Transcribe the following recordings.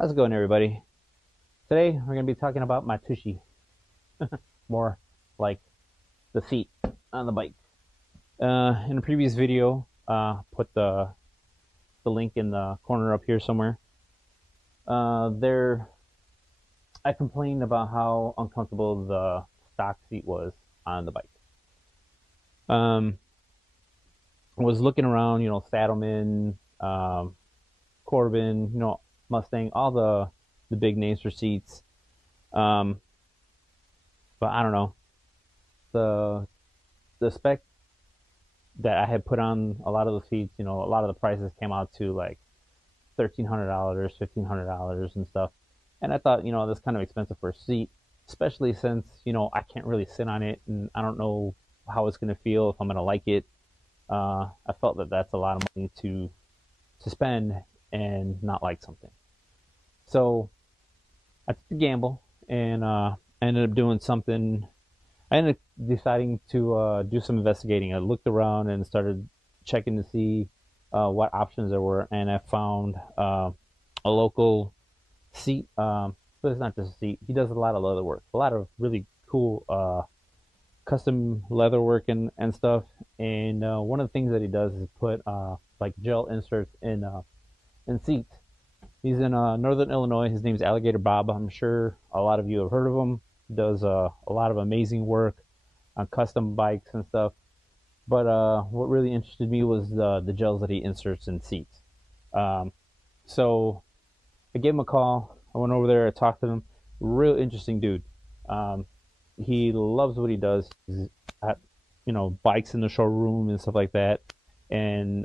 How's it going, everybody? Today we're going to be talking about my Tushy, more like the seat on the bike. In a previous video, put the link in the corner up here somewhere. There, I complained about how uncomfortable the stock seat was on the bike. Was looking around, Saddleman, Corbin, Mustang, all the big names for seats. Um, but I don't know. The spec that I had put on a lot of the seats, a lot of the prices came out to like $1,300, $1,500 and stuff. And I thought, that's kind of expensive for a seat, especially since, I can't really sit on it and I don't know how it's going to feel, if I'm going to like it. I felt that that's a lot of money to spend and not like something. So I took the gamble and ended up doing something. I ended up deciding to do some investigating. I looked around and started checking to see what options there were, and I found a local seat. But it's not just a seat. He does a lot of leather work, a lot of really cool custom leather work and stuff. And one of the things that he does is put like gel inserts in seats. He's in Northern Illinois. His name's Alligator Bob. I'm sure a lot of you have heard of him. He does a lot of amazing work on custom bikes and stuff. But what really interested me was the gels that he inserts in seats. So I gave him a call. I went over there. I talked to him. Real interesting dude. He loves what he does. He's at, bikes in the showroom and stuff like that, and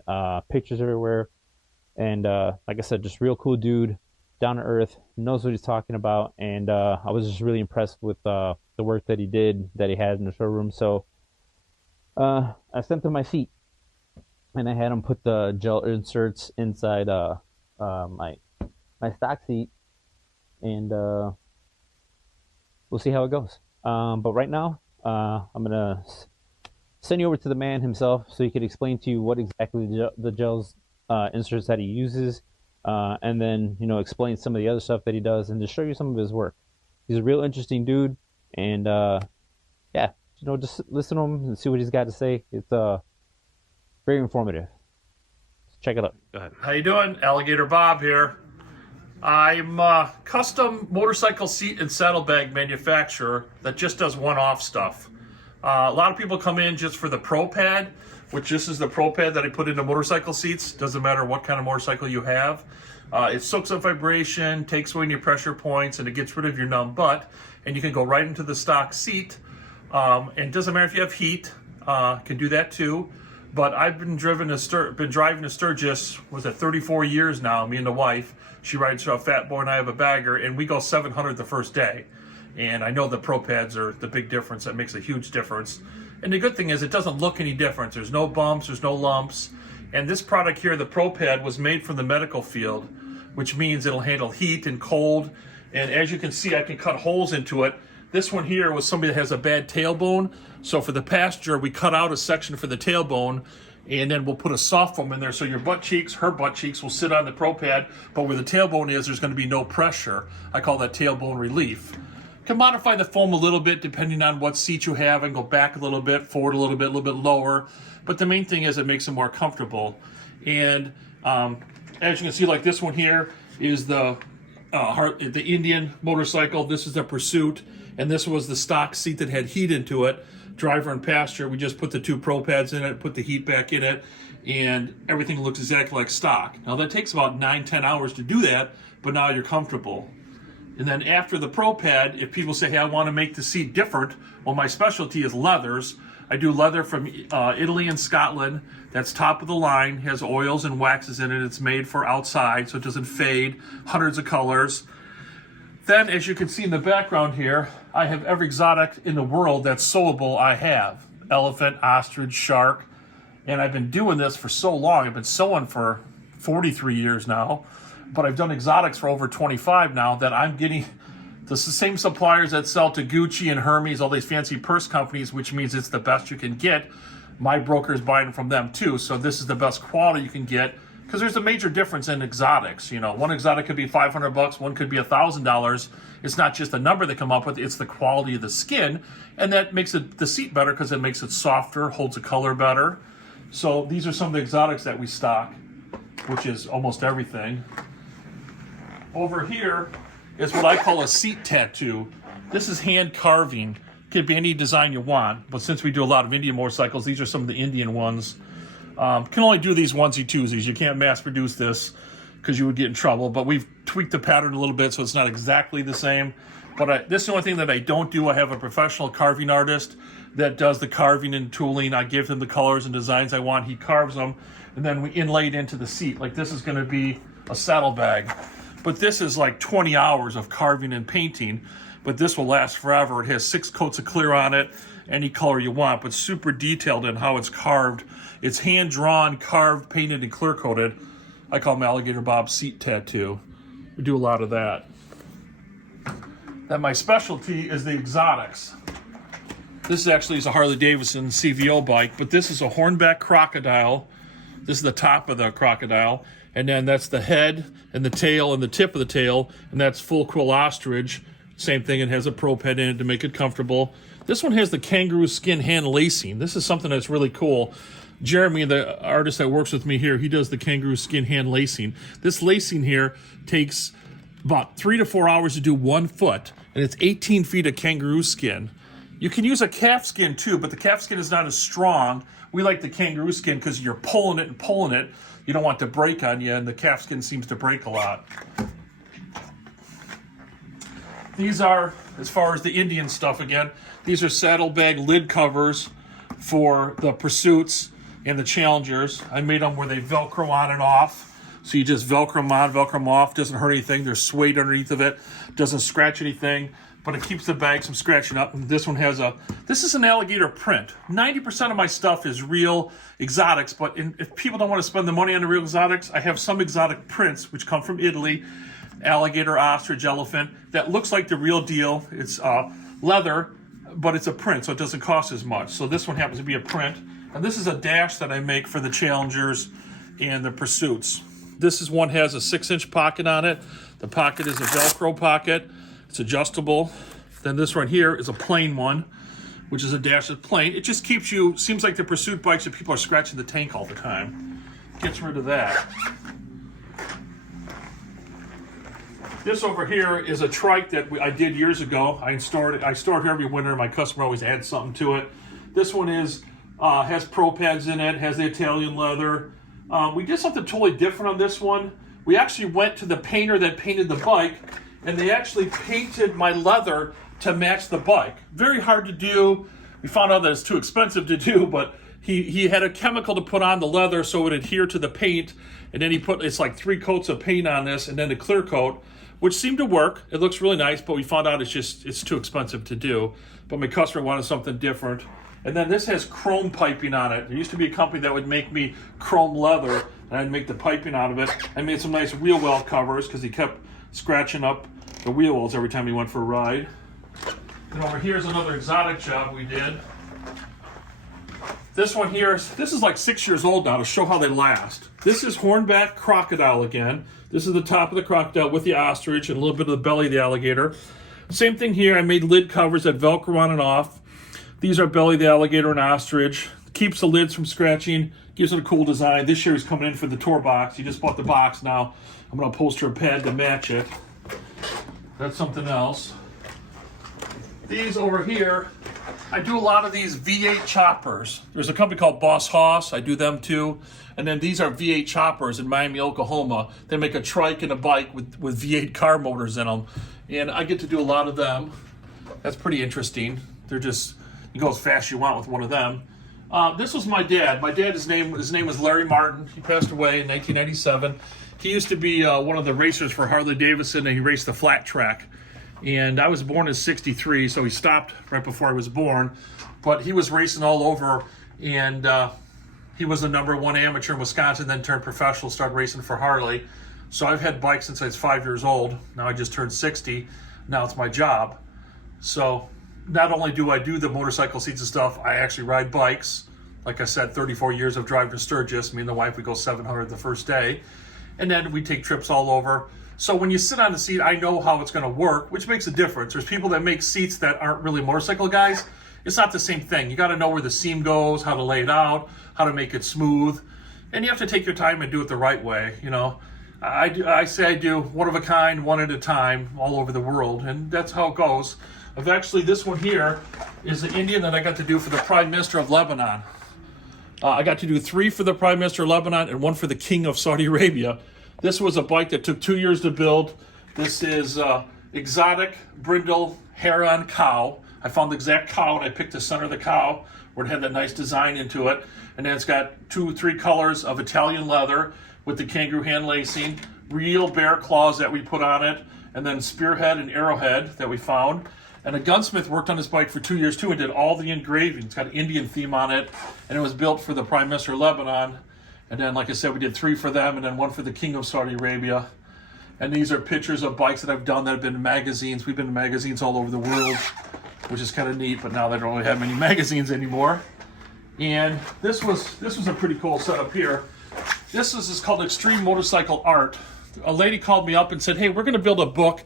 pictures everywhere. And like I said, just real cool dude, down to earth, knows what he's talking about. And I was just really impressed with the work that he did, that he had in the showroom. So I sent him my seat, and I had him put the gel inserts inside my stock seat, and we'll see how it goes. But right now, I'm gonna send you over to the man himself so he can explain to you what exactly the gels inserts that he uses, and then explain some of the other stuff that he does, and just show you some of his work. He's a real interesting dude, and yeah, just listen to him and see what he's got to say. It's very informative. Check it out. Go ahead. How you doing? Alligator Bob here. I'm a custom motorcycle seat and saddlebag manufacturer that just does one-off stuff. A lot of people come in just for the Pro Pad, which this is the Pro Pad that I put into motorcycle seats. Doesn't matter what kind of motorcycle you have. It soaks up vibration, takes away your pressure points, and it gets rid of your numb butt. And you can go right into the stock seat. And it doesn't matter if you have heat, can do that too. But I've been driving a Sturgis, was it 34 years now, me and the wife. She rides a Fat Boy and I have a bagger, and we go 700 the first day. And I know the Pro Pads are the big difference. That makes a huge difference. And the good thing is it doesn't look any different. There's no bumps, there's no lumps. And this product here, the Pro Pad, was made from the medical field, which means it'll handle heat and cold. And as you can see, I can cut holes into it. This one here was somebody that has a bad tailbone. So for the passenger, we cut out a section for the tailbone, and then we'll put a soft foam in there so your butt cheeks, her butt cheeks, will sit on the Pro Pad, but where the tailbone is, there's going to be no pressure. I call that tailbone relief. Can modify the foam a little bit depending on what seat you have, and go back a little bit, forward a little bit lower. But the main thing is it makes it more comfortable. And as you can see, like this one here is the Indian motorcycle. This is the Pursuit, and this was the stock seat that had heat into it. Driver and passenger, we just put the two Pro Pads in it, put the heat back in it, and everything looks exactly like stock. Now that takes about 9-10 hours to do that, but now you're comfortable. And then after the Pro Pad, if people say, hey, I want to make the seat different, well, my specialty is leathers. I do leather from Italy and Scotland. That's top of the line, has oils and waxes in it. It's made for outside, so it doesn't fade, hundreds of colors. Then, as you can see in the background here, I have every exotic in the world that's sewable I have. Elephant, ostrich, shark. And I've been doing this for so long. I've been sewing for 43 years now. But I've done exotics for over 25 now, that I'm getting the same suppliers that sell to Gucci and Hermes, all these fancy purse companies, which means it's the best you can get. My broker's buying from them too. So this is the best quality you can get because there's a major difference in exotics. You know, one exotic could be $500, one could be $1,000. It's not just the number they come up with, it's the quality of the skin, and that makes the seat better because it makes it softer, holds the color better. So these are some of the exotics that we stock, which is almost everything. Over here is what I call a seat tattoo. This is hand carving. Could be any design you want, but since we do a lot of Indian motorcycles, these are some of the Indian ones. Can only do these onesie-twosies. You can't mass produce this because you would get in trouble, but we've tweaked the pattern a little bit so it's not exactly the same. But this is the only thing that I don't do. I have a professional carving artist that does the carving and tooling. I give him the colors and designs I want. He carves them, and then we inlay it into the seat. Like this is going to be a saddlebag, but this is like 20 hours of carving and painting, but this will last forever. It has 6 coats of clear on it, any color you want, but super detailed in how it's carved. It's hand-drawn, carved, painted, and clear-coated. I call them Alligator Bob seat tattoo. We do a lot of that. Then my specialty is the exotics. This actually is a Harley-Davidson CVO bike, but this is a hornback crocodile. This is the top of the crocodile, and then that's the head and the tail and the tip of the tail, and that's full quill ostrich. Same thing, it has a prop head in it to make it comfortable. This one has the kangaroo skin hand lacing. This is something that's really cool. Jeremy, the artist that works with me here, he does the kangaroo skin hand lacing. This lacing here takes about 3 to 4 hours to do 1 foot, and it's 18 feet of kangaroo skin. You can use a calf skin too, but the calf skin is not as strong. We like the kangaroo skin because you're pulling it and pulling it. You don't want it to break on you, and the calf skin seems to break a lot. These are, as far as the Indian stuff again, these are saddlebag lid covers for the Pursuits and the Challengers. I made them where they Velcro on and off. So you just Velcro them on, Velcro them off. Doesn't hurt anything. There's suede underneath of it. Doesn't scratch anything, but it keeps the bags from scratching up. And this one has this is an alligator print. 90% of my stuff is real exotics, but if people don't want to spend the money on the real exotics, I have some exotic prints which come from Italy. Alligator, ostrich, elephant. That looks like the real deal. It's leather, but it's a print, so it doesn't cost as much. So this one happens to be a print. And this is a dash that I make for the Challengers and the Pursuits. This one has a 6-inch pocket on it. The pocket is a Velcro pocket. It's adjustable. Then this one here is a plain one, which is a dash that's plain. It just keeps you, seems like the Pursuit bikes that people are scratching the tank all the time. Gets rid of that. This over here is a trike that I did years ago. I store it here every winter. My customer always adds something to it. This one has pro pads in it, has the Italian leather. We did something totally different on this one. We actually went to the painter that painted the bike, and they actually painted my leather to match the bike. Very hard to do. We found out that it's too expensive to do, but he had a chemical to put on the leather so it would adhere to the paint, and then it's like 3 coats of paint on this, and then a clear coat, which seemed to work. It looks really nice, but we found out it's too expensive to do. But my customer wanted something different. And then this has chrome piping on it. There used to be a company that would make me chrome leather, and I'd make the piping out of it. I made some nice wheel well covers because he kept scratching up the wheel wells every time he went for a ride. And over here's another exotic job we did. This one here, this is like 6 years old now to show how they last. This is hornback crocodile again. This is the top of the crocodile with the ostrich and a little bit of the belly of the alligator. Same thing here. I made lid covers that Velcro on and off. These are belly of the alligator and ostrich. Keeps the lids from scratching. Gives it a cool design. This year he's coming in for the tour box. He just bought the box now. I'm going to upholster a pad to match it. That's something else. These over here, I do a lot of these V8 choppers. There's a company called Boss Hoss. I do them too. And then these are V8 choppers in Miami, Oklahoma. They make a trike and a bike with V8 car motors in them. And I get to do a lot of them. That's pretty interesting. They're just, you go as fast as you want with one of them. This was my dad. My dad, his name was Larry Martin. He passed away in 1997. He used to be one of the racers for Harley Davidson, and he raced the flat track. And I was born in '63, so he stopped right before I was born. But he was racing all over, and he was the #1 amateur in Wisconsin, then turned professional, started racing for Harley. So I've had bikes since I was 5 years old. Now I just turned 60. Now it's my job. So not only do I do the motorcycle seats and stuff, I actually ride bikes. Like I said, 34 years of driving to Sturgis. Me and the wife, we go 700 the first day. And then we take trips all over. So when you sit on the seat, I know how it's going to work, which makes a difference. There's people that make seats that aren't really motorcycle guys. It's not the same thing. You got to know where the seam goes, how to lay it out, how to make it smooth. And you have to take your time and do it the right way. You know, I say I do one of a kind, one at a time, all over the world. And that's how it goes. I've actually, this one here is the Indian that I got to do for the Prime Minister of Lebanon. I got to do 3 for the Prime Minister of Lebanon and 1 for the King of Saudi Arabia. This was a bike that took 2 years to build. This is exotic brindle heron cow. I found the exact cow and I picked the center of the cow where it had that nice design into it. And then it's got 2 or 3 colors of Italian leather with the kangaroo hand lacing, real bear claws that we put on it, and then spearhead and arrowhead that we found. And a gunsmith worked on this bike for 2 years too and did all the engraving. It's got an Indian theme on it, and it was built for the Prime Minister of Lebanon. And then, like I said, we did 3 for them, and then 1 for the King of Saudi Arabia. And these are pictures of bikes that I've done that have been in magazines. We've been in magazines all over the world, which is kind of neat, but now they don't really have many magazines anymore. And this was a pretty cool setup here. This is called Extreme Motorcycle Art. A lady called me up and said, hey, we're going to build a book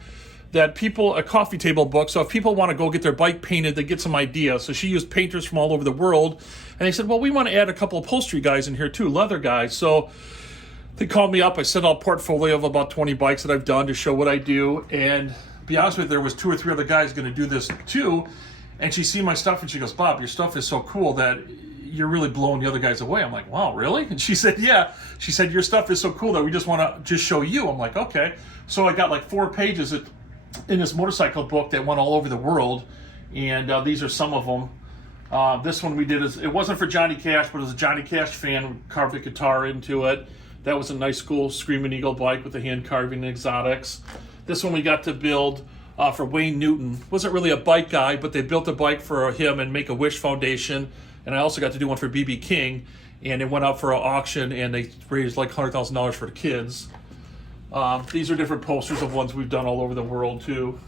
that people, a coffee table book, so if people want to go get their bike painted, they get some ideas. So she used painters from all over the world. And they said, well, we want to add a couple of upholstery guys in here too, leather guys. So they called me up. I sent out a portfolio of about 20 bikes that I've done to show what I do. And to be honest with you, there was 2 or 3 other guys going to do this too. And she seen my stuff and she goes, Bob, your stuff is so cool that you're really blowing the other guys away. I'm like, wow, really? And she said, yeah. She said, your stuff is so cool that we just want to just show you. I'm like, okay. So I got like 4 pages in this motorcycle book that went all over the world, and these are some of them. This one we did, it wasn't for Johnny Cash, but it was a Johnny Cash fan, carved a guitar into it. That was a nice, cool Screaming Eagle bike with the hand carving and exotics. This one we got to build for Wayne Newton. Wasn't really a bike guy, but they built a bike for him and Make-A-Wish Foundation, and I also got to do one for B.B. King, and it went up for an auction, and they raised like $100,000 for the kids. These are different posters of ones we've done all over the world too.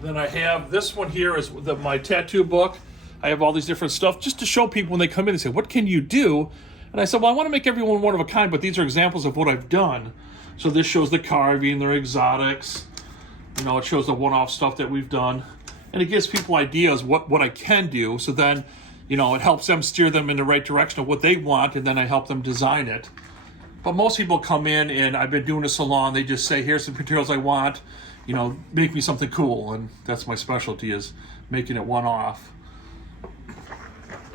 Then I have this one here is my tattoo book. I have all these different stuff just to show people when they come in and say, what can you do? And I said, well, I want to make everyone one of a kind, but these are examples of what I've done. So this shows the carving, their exotics. You know, it shows the one-off stuff that we've done. And it gives people ideas what I can do. So then, you know, it helps them steer them in the right direction of what they want, and then I help them design it. But most people come in, and I've been doing this so long, they just say, here's some materials I want, you know, make me something cool. And that's my specialty, is making it one-off.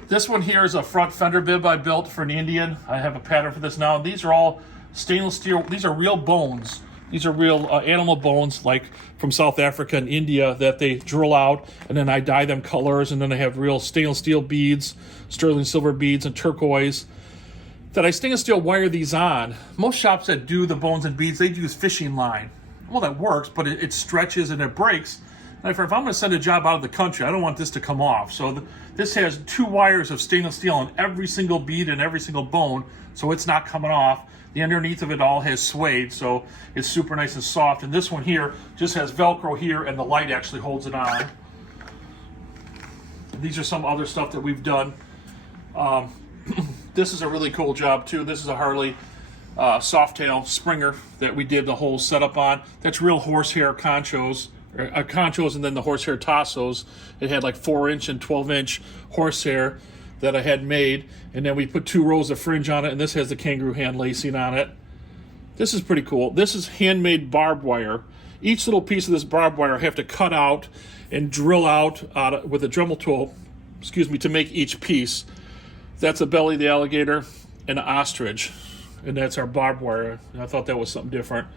This one here is a front fender bib I built for an Indian. I have a pattern for this now. These are all stainless steel. These are real bones. These are real animal bones, like from South Africa and India, that they drill out, and then I dye them colors, and then I have real stainless steel beads, sterling silver beads, and turquoise, that I stainless steel wire these on. Most shops that do the bones and beads, they use fishing line. Well, that works, but it stretches and it breaks. And if I'm going to send a job out of the country, I don't want this to come off. So this has 2 wires of stainless steel on every single bead and every single bone, so it's not coming off. The underneath of it all has suede, so it's super nice and soft. And this one here just has Velcro here, and the light actually holds it on. These are some other stuff that we've done. This is a really cool job too. This is a Harley Softail Springer that we did the whole setup on. That's real horsehair conchos, and then the horsehair tassos. It had like 4-inch and 12-inch horsehair that I had made, and then we put 2 rows of fringe on it, and this has the kangaroo hand lacing on it. This is pretty cool. This is handmade barbed wire. Each little piece of this barbed wire I have to cut out and drill out with a Dremel tool, to make each piece. That's the belly of the alligator and an ostrich, and that's our barbed wire. And I thought that was something different.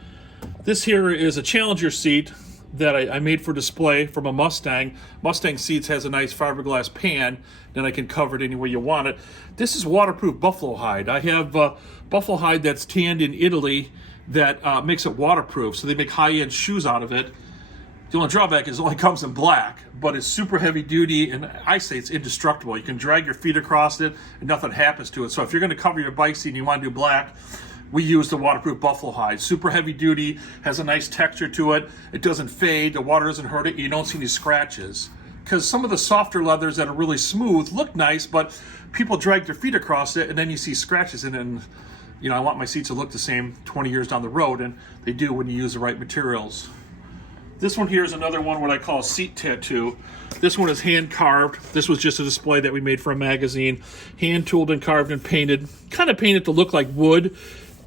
This here is a Challenger seat that I made for display from a Mustang. Mustang seats has a nice fiberglass pan, then I can cover it any way you want it. This is waterproof buffalo hide. I have buffalo hide that's tanned in Italy that makes it waterproof, so they make high-end shoes out of it. The only drawback is it only comes in black, but it's super heavy duty, and I say it's indestructible. You can drag your feet across it, and nothing happens to it. So if you're going to cover your bike seat and you want to do black, we use the waterproof buffalo hide. Super heavy duty, has a nice texture to it. It doesn't fade, the water doesn't hurt it, you don't see any scratches. because some of the softer leathers that are really smooth look nice, but people drag their feet across it, and then you see scratches in it. And I want my seats to look the same 20 years down the road, and they do when you use the right materials. This one here is another one, what I call a seat tattoo. This one is hand carved. This was just a display that we made for a magazine. Hand tooled and carved and painted. Kind of painted to look like wood.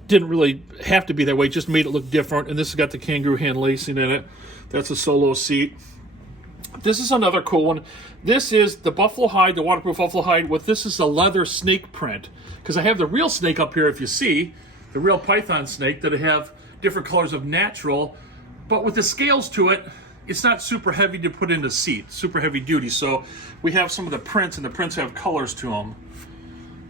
Didn't really have to be that way, just made it look different. And this has got the kangaroo hand lacing in it. That's a solo seat. This is another cool one. This is the buffalo hide, the waterproof buffalo hide. This is a leather snake print. Because I have the real snake up here, if you see, the real python snake that I have different colors of natural. But with the scales to it, it's not super heavy to put in the seat, super heavy duty. So we have some of the prints, and the prints have colors to them.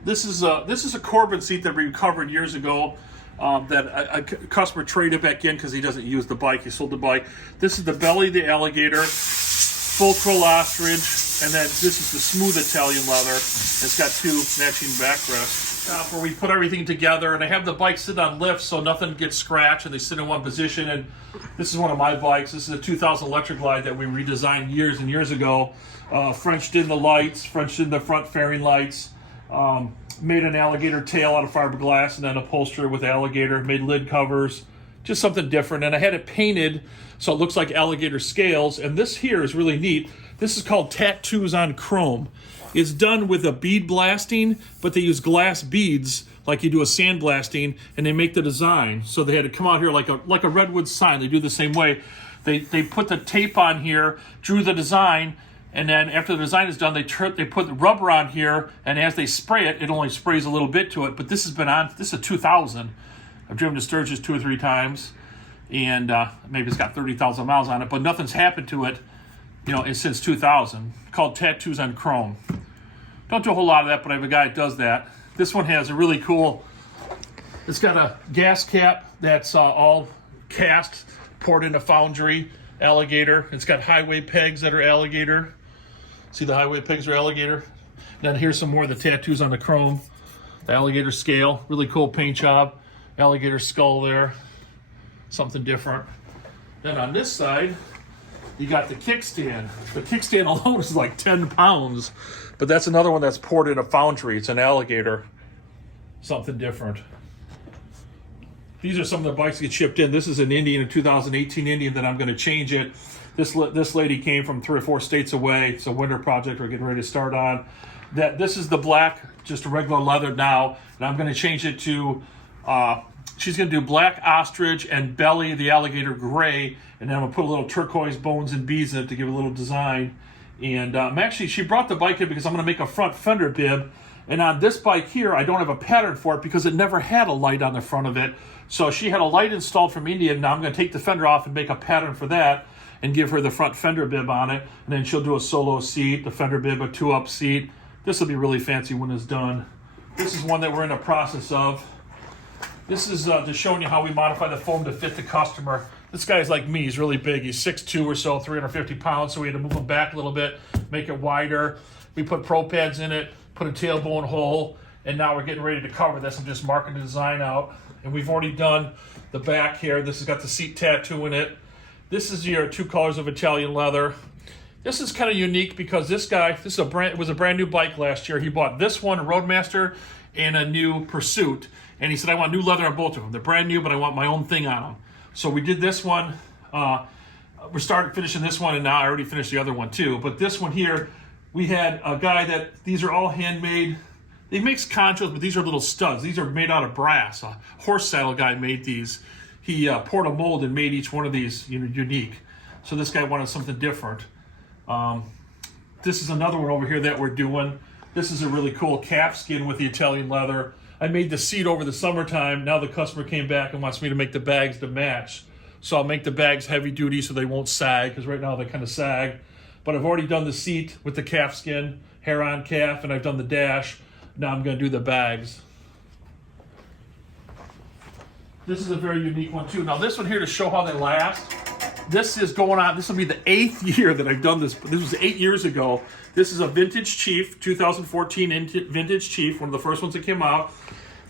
This is a Corbin seat that we covered years ago that a customer traded back in because he doesn't use the bike. He sold the bike. This is the belly of the alligator, full curl ostrich, and then this is the smooth Italian leather. It's got two matching backrests. Where we put everything together, and I have the bike sit on lifts so nothing gets scratched and they sit in one position. And this is one of my bikes. This is a 2000 Electric Glide that we redesigned years and years ago. Frenched in the lights, Frenched in the front fairing lights, made an alligator tail out of fiberglass and then upholstered with alligator, made lid covers, just something different. And I had it painted so it looks like alligator scales. And this here is really neat. This is called Tattoos on Chrome. It's done with a bead blasting, but they use glass beads like you do a sandblasting, and they make the design. So they had to come out here like a redwood sign. They do the same way. They put the tape on here, drew the design, and then after the design is done, they put the rubber on here, and as they spray it, it only sprays a little bit to it. But this has been on. This is a 2000. I've driven to Sturgis 2 or 3 times, and maybe it's got 30,000 miles on it, but nothing's happened to it, since 2000. Called Tattoos on Chrome. Don't do a whole lot of that, but I have a guy that does that. This one has a really cool, it's got a gas cap that's all cast, poured in a foundry, alligator. It's got highway pegs that are alligator. See the highway pegs are alligator? Then here's some more of the tattoos on the chrome. The alligator scale, really cool paint job. Alligator skull there, something different. Then on this side, you got the kickstand. The kickstand alone is like 10 pounds, but that's another one that's poured in a foundry. It's an alligator, something different. These are some of the bikes that get shipped in. This is an Indian, a 2018 Indian that I'm going to change it. This lady came from 3 or 4 states away. It's a winter project we're getting ready to start on. This is the black, just a regular leather now, and I'm going to change it to, she's going to do black ostrich and belly, the alligator gray, and then I'm going to put a little turquoise bones and beads in it to give it a little design. And actually, she brought the bike in because I'm going to make a front fender bib. And on this bike here, I don't have a pattern for it because it never had a light on the front of it. So she had a light installed from India, and now I'm going to take the fender off and make a pattern for that and give her the front fender bib on it. And then she'll do a solo seat, the fender bib, a 2-up seat. This will be really fancy when it's done. This is one that we're in the process of. This is just showing you how we modify the foam to fit the customer. This guy's like me. He's really big. He's 6'2" or so, 350 pounds. So we had to move him back a little bit, make it wider. We put pro pads in it, put a tailbone hole, and now we're getting ready to cover this. I'm just marking the design out. And we've already done the back here. This has got the seat tattoo in it. This is your 2 colors of Italian leather. This is kind of unique because this guy, it was a brand new bike last year. He bought this one, a Roadmaster, and a new Pursuit. And he said, I want new leather on both of them. They're brand new, but I want my own thing on them. So we did this one. We're finishing this one, and now I already finished the other one too. But this one here, we had a guy these are all handmade. He makes conchos, but these are little studs. These are made out of brass. A horse saddle guy made these. He poured a mold and made each one of these unique. So this guy wanted something different. This is another one over here that we're doing. This is a really cool calf skin with the Italian leather. I made the seat over the summertime. Now the customer came back and wants me to make the bags to match. So I'll make the bags heavy duty so they won't sag, because right now they kind of sag. But I've already done the seat with the calf skin, hair on calf, and I've done the dash. Now I'm going to do the bags. This is a very unique one too. Now this one here, to show how they last. This is going on, this will be the 8th year that I've done this. This was 8 years ago. This is a Vintage Chief, 2014 Vintage Chief, one of the first ones that came out.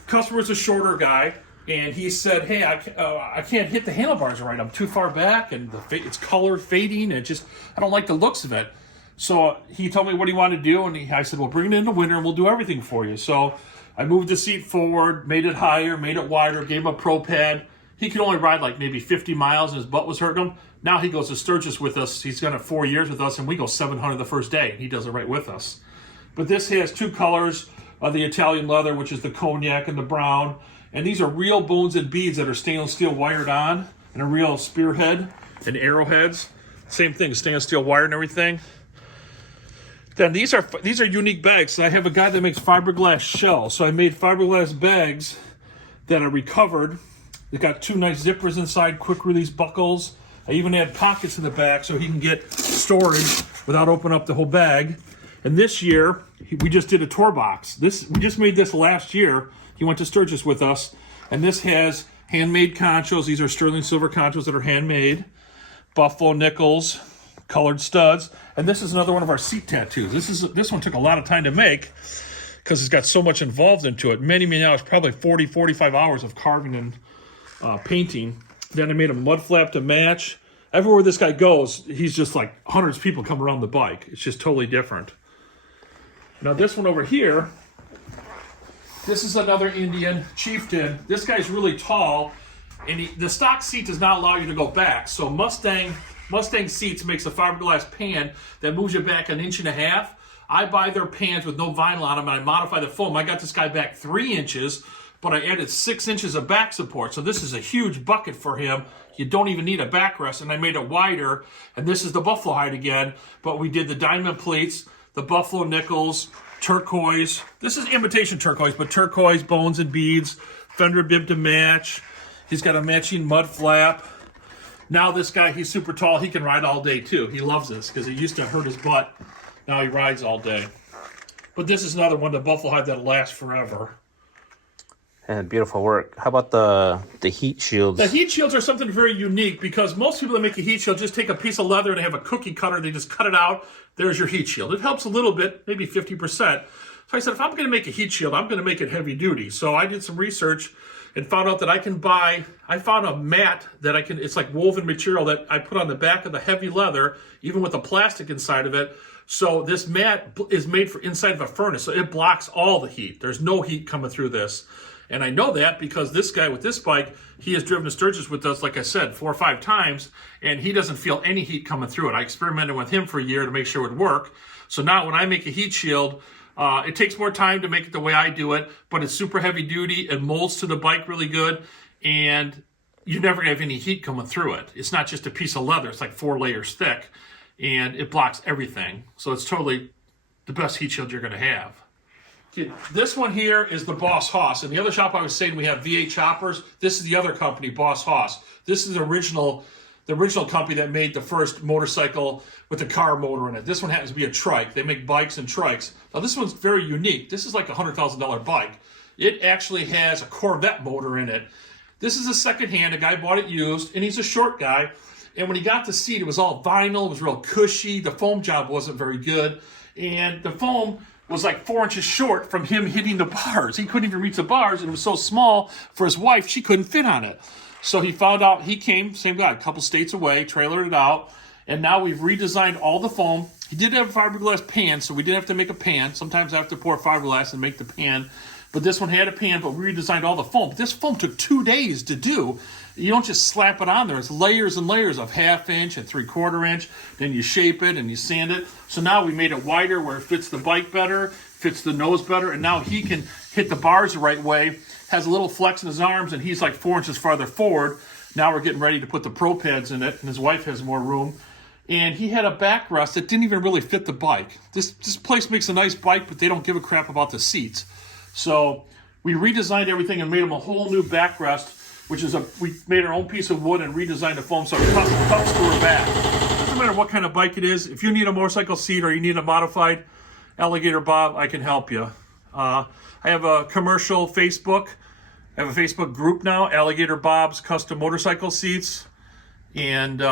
Customer's a shorter guy, and he said, hey, I can't hit the handlebars right. I'm too far back, and it's color fading, and I don't like the looks of it. So he told me what he wanted to do, and I said, well, bring it in the winter and we'll do everything for you. So I moved the seat forward, made it higher, made it wider, gave him a pro pad. He could only ride like maybe 50 miles and his butt was hurting him. Now he goes to Sturgis with us. He's gone 4 years with us, and we go 700 the first day. He does it right with us. But this has two colors of the Italian leather, which is the cognac and the brown. And these are real bones and beads that are stainless steel wired on, and a real spearhead and arrowheads. Same thing, stainless steel wire and everything. Then these are unique bags. So I have a guy that makes fiberglass shells. So I made fiberglass bags that are recovered. They got two nice zippers inside, quick release buckles. I even add pockets in the back so he can get storage without opening up the whole bag. And this year, we just did a tour box. We just made this last year. He went to Sturgis with us. And this has handmade conchos. These are sterling silver conchos that are handmade. Buffalo nickels, colored studs. And this is another one of our seat tattoos. This one took a lot of time to make because it's got so much involved into it. Many hours, probably 40, 45 hours of carving and painting. Then I made a mud flap to match. Everywhere this guy goes, he's just like hundreds of people come around the bike. It's just totally different. Now this one over here, this is another Indian chieftain. This guy's really tall, and the stock seat does not allow you to go back. So Mustang Seats makes a fiberglass pan that moves you back 1.5 inches. I buy their pans with no vinyl on them, and I modify the foam. I got this guy back 3 inches, but I added 6 inches of back support. So this is a huge bucket for him. You don't even need a backrest, and I made it wider. And this is the buffalo hide again, but we did the diamond pleats, the buffalo nickels, turquoise. This is imitation turquoise, but turquoise, bones and beads, fender bib to match. He's got a matching mud flap. Now this guy, he's super tall. He can ride all day too. He loves this because he used to hurt his butt. Now he rides all day. But this is another one, the buffalo hide that'll last forever. And beautiful work. How about the heat shields? The heat shields are something very unique because most people that make a heat shield just take a piece of leather and they have a cookie cutter. They just cut it out. There's your heat shield. It helps a little bit, maybe 50%. So I said, if I'm going to make a heat shield, I'm going to make it heavy duty. So I did some research and found out that I found a mat that it's like woven material that I put on the back of the heavy leather, even with the plastic inside of it. So this mat is made for inside of a furnace. So it blocks all the heat. There's no heat coming through this. And I know that because this guy with this bike, he has driven to Sturgis with us, like I said, 4 or 5 times, and he doesn't feel any heat coming through it. I experimented with him for a year to make sure it would work. So now when I make a heat shield, it takes more time to make it the way I do it, but it's super heavy duty. It molds to the bike really good, and you're never going to have any heat coming through it. It's not just a piece of leather. It's like 4 layers thick, and it blocks everything. So it's totally the best heat shield you're going to have. This one here is the Boss Hoss. In the other shop I was saying we have V8 choppers. This is the other company, Boss Hoss. This is the original company that made the first motorcycle with the car motor in it. This one happens to be a trike. They make bikes and trikes. Now this one's very unique. This is like a $100,000 bike. It actually has a Corvette motor in it. This is a secondhand. A guy bought it used, and he's a short guy. And when he got the seat, it was all vinyl. It was real cushy. The foam job wasn't very good. And the foam was like 4 inches short from him hitting the bars. He couldn't even reach the bars, and it was so small for his wife, she couldn't fit on it. So he found out, he came, same guy, a couple states away, trailered it out, and now we've redesigned all the foam. He did have a fiberglass pan, so we didn't have to make a pan. Sometimes I have to pour fiberglass and make the pan, but this one had a pan, but we redesigned all the foam. But this foam took 2 days to do. You don't just slap it on there. It's layers and layers of 1/2 inch and 3/4 inch. Then you shape it and you sand it. So now we made it wider where it fits the bike better, fits the nose better, and now he can hit the bars the right way. Has a little flex in his arms, and he's like 4 inches farther forward. Now we're getting ready to put the Pro Pads in it, and his wife has more room. And he had a backrest that didn't even really fit the bike. This place makes a nice bike, but they don't give a crap about the seats. So we redesigned everything and made him a whole new backrest, which is we made our own piece of wood and redesigned the foam so it cups to her back. Doesn't matter what kind of bike it is. If you need a motorcycle seat or you need a modified Alligator Bob, I can help you. I have a commercial Facebook. I have a Facebook group now, Alligator Bob's Custom Motorcycle Seats. And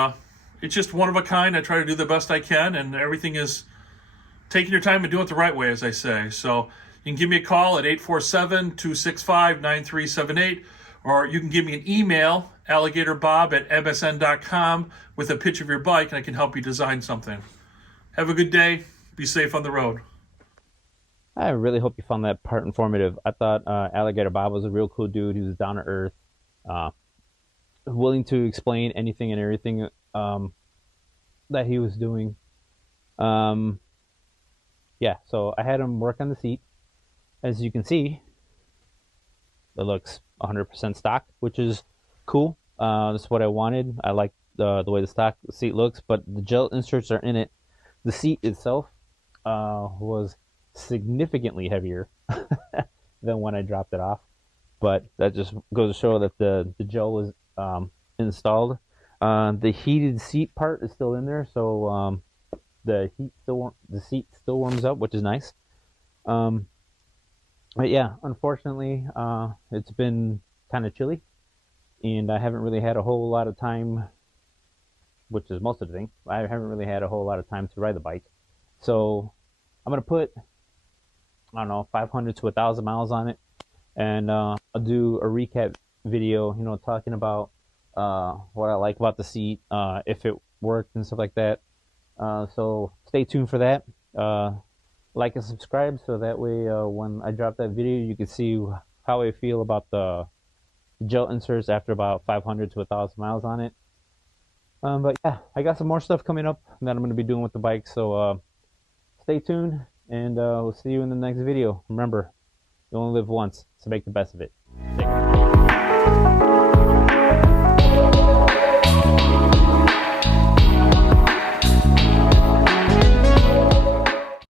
it's just one of a kind. I try to do the best I can, and everything is taking your time and doing it the right way, as I say. So you can give me a call at 847-265-9378. Or you can give me an email, alligatorbob@msn.com, with a picture of your bike, and I can help you design something. Have a good day. Be safe on the road. I really hope you found that part informative. I thought Alligator Bob was a real cool dude. He was down to earth, uh, willing to explain anything and everything that he was doing. Um, yeah, so I had him work on the seat. As you can see, it looks 100% stock, which is cool. That's what I wanted. I like the way the stock seat looks, but the gel inserts are in it. The seat itself was significantly heavier than when I dropped it off, but that just goes to show that the gel was installed. The heated seat part is still in there, so the seat still warms up, which is nice. Um, but yeah, unfortunately, it's been kind of chilly, and I haven't really had a whole lot of time, which is most of the thing. I haven't really had a whole lot of time to ride the bike, so I'm gonna put I don't know 500 to 1,000 miles on it, and I'll do a recap video, talking about what I like about the seat, if it worked and stuff like that. So stay tuned for that. Like and subscribe so that way when I drop that video, you can see how I feel about the gel inserts after about 500 to 1,000 miles on it. But yeah, I got some more stuff coming up that I'm going to be doing with the bike. So stay tuned, and we'll see you in the next video. Remember, you only live once, so make the best of it.